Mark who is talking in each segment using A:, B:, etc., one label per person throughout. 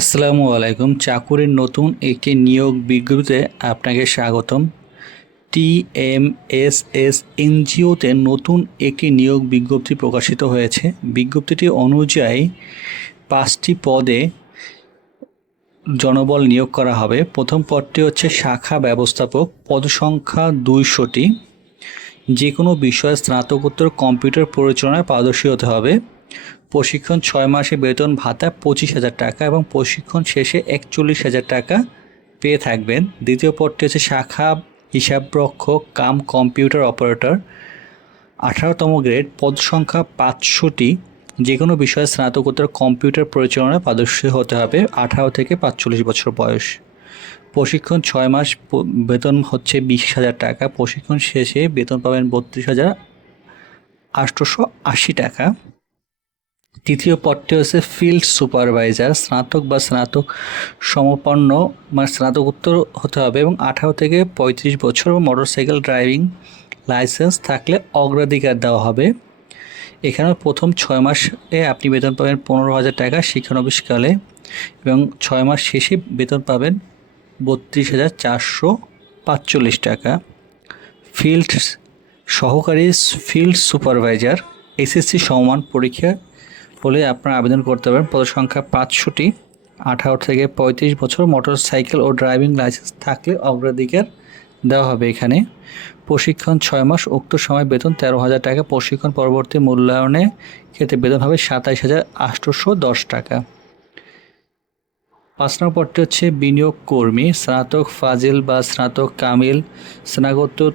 A: আসসালামু আলাইকুম। চাকুরির নতুন একটি নিয়োগ বিজ্ঞপ্তিতে আপনাকে স্বাগতম। টি এম এস এস এনজিওতে নতুন একটি নিয়োগ বিজ্ঞপ্তি প্রকাশিত হয়েছে। বিজ্ঞপ্তিটি অনুযায়ী পাঁচটি পদে জনবল নিয়োগ করা হবে। প্রথম পদটি হচ্ছে শাখা ব্যবস্থাপক পদসংখ্যা দুইশোটি। যে কোনো বিষয়ে স্নাতকোত্তর কম্পিউটার পরিচালনায় পারদর্শী হতে হবে। প্রশিক্ষণ ছয় মাসে বেতন ভাতা পঁচিশ হাজার টাকা এবং প্রশিক্ষণ শেষে একচল্লিশ হাজার টাকা পেয়ে থাকবেন। দ্বিতীয় পদটি হচ্ছে শাখা হিসাবরক্ষক কাম কম্পিউটার অপারেটর। আঠারোতম গ্রেড, পদ সংখ্যা পাঁচশোটি। যে কোনো বিষয়ে স্নাতকোত্তর কম্পিউটার পরিচালনায় পারদর্শী হতে হবে আঠারো থেকে পাঁচচল্লিশ বছর বয়স। প্রশিক্ষণ ছয় মাস বেতন হচ্ছে বিশ হাজার টাকা। প্রশিক্ষণ শেষে বেতন পাবেন বত্রিশ হাজার আটশোশো আশি টাকা। তৃতীয় পদটি হচ্ছে ফিল্ড সুপারভাইজার স্নাতক বা স্নাতক সমপন্ন মানে স্নাতকোত্তর হতে হবে এবং আঠারো থেকে পঁয়ত্রিশ বছর মোটরসাইকেল ড্রাইভিং লাইসেন্স থাকলে অগ্রাধিকার দেওয়া হবে। এখানে প্রথম ছয় মাসে আপনি বেতন পাবেন পনেরো হাজার টাকা শিক্ষানবিশকালে এবং ছয় মাস শেষে বেতন পাবেন বত্রিশ হাজার চারশো পাঁচচল্লিশ টাকা। ফিল্ড সহকারী ফিল্ড সুপারভাইজার এসএসসি সমান পরীক্ষা হলে আপনারা আবেদন করতে পারেন। পদ সংখ্যা পাঁচশোটি আঠারো থেকে পঁয়ত্রিশ বছর মোটর সাইকেল ও ড্রাইভিং লাইসেন্স থাকলে অগ্রাধিকার দেওয়া হবে এখানে। প্রশিক্ষণ ছয় মাস, উক্ত সময় বেতন তেরো হাজার টাকা। প্রশিক্ষণ পরবর্তী মূল্যায়নে ক্ষেত্রে বেতন হবে সাতাইশ হাজার আটশোশো দশ টাকা। পাঁচ নম্বর হচ্ছে বিনিয়োগ কর্মী। স্নাতক ফাজিল বা স্নাতক কামিল, স্নাতকোত্তর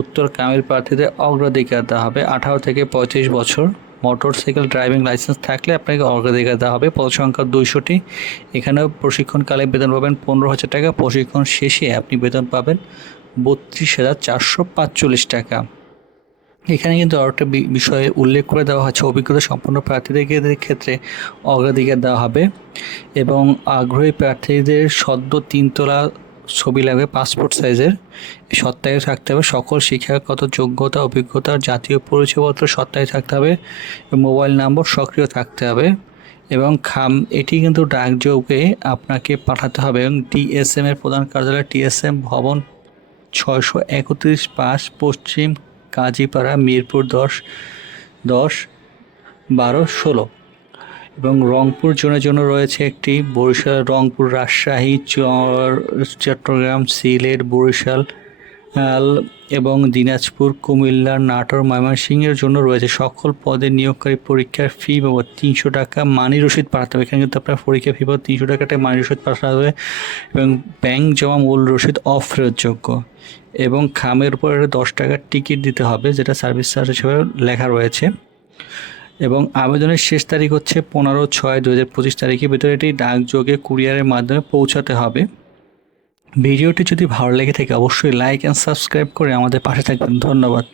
A: উত্তর কামিল প্রার্থীদের অগ্রাধিকার দেওয়া হবে। আঠারো থেকে পঁয়ত্রিশ বছর। মোটর সাইকেল ড্রাইভিং লাইসেন্স থাকলে আপনাকে অগ্রাধিকার দেওয়া হবে। পদ সংখ্যা দুইশোটি। এখানেও প্রশিক্ষণকালে বেতন পাবেন পনেরো হাজার টাকা। প্রশিক্ষণ শেষে আপনি বেতন পাবেন বত্রিশ হাজার চারশো পাঁচচল্লিশ টাকা। এখানে কিন্তু আরও একটা বিষয়ে উল্লেখ করে দেওয়া হচ্ছে অভিজ্ঞতা সম্পন্ন প্রার্থীদের ক্ষেত্রে অগ্রাধিকার দেওয়া হবে এবং আগ্রহী প্রার্থীদের সদ্য তিনতলা ছবি লাগবে পাসপোর্ট সাইজের সত্তায় থাকতে হবে। সকল শিক্ষাগত যোগ্যতা অভিজ্ঞতার জাতীয় পরিচয়পত্র সত্তায় থাকতে হবে। মোবাইল নম্বর সক্রিয় থাকতে হবে। এবং খাম, এটি কিন্তু ডাকযোগে আপনাকে পাঠাতে হবে। এবং ডিএসএম এর প্রধান কার্যালয় টিএসএম ভবন ছয়শো একত্রিশ পাঁচ পশ্চিম কাজীপাড়া, মিরপুর দশ দশ, বারো, ষোলো। এবং রংপুর জোনের জন্য রয়েছে একটি বরিশাল, রংপুর, রাজশাহী চট্টগ্রাম, সিলেট, বরিশাল এবং দিনাজপুর, কুমিল্লা, নাটোর, ময়মনসিংহের জন্য রয়েছে সকল পদে নিয়োগকারী পরীক্ষার ফি বাবদ তিনশো টাকা মানি রসিদ পাঠাতে হবে। এখানে কিন্তু আপনার পরীক্ষা ফি বাবদ তিনশো টাকাটা মানি রসিদ পাঠাতে হবে এবং ব্যাংক জমা মূল রসিদ অফেরতযোগ্য এবং খামের উপর দশ টাকার টিকিট দিতে হবে, যেটা সার্ভিস চার্জ হিসেবে লেখা রয়েছে। এবং আবেদনের শেষ তারিখ হচ্ছে পনেরো ছয় দু হাজার পঁচিশ তারিখের ভিতরে এটি ডাকযোগে কুরিয়ারের মাধ্যমে পৌঁছাতে হবে। ভিডিওটি যদি ভালো লেগে থাকে, অবশ্যই লাইক অ্যান্ড সাবস্ক্রাইব করে আমাদের পাশে থাকবেন। ধন্যবাদ।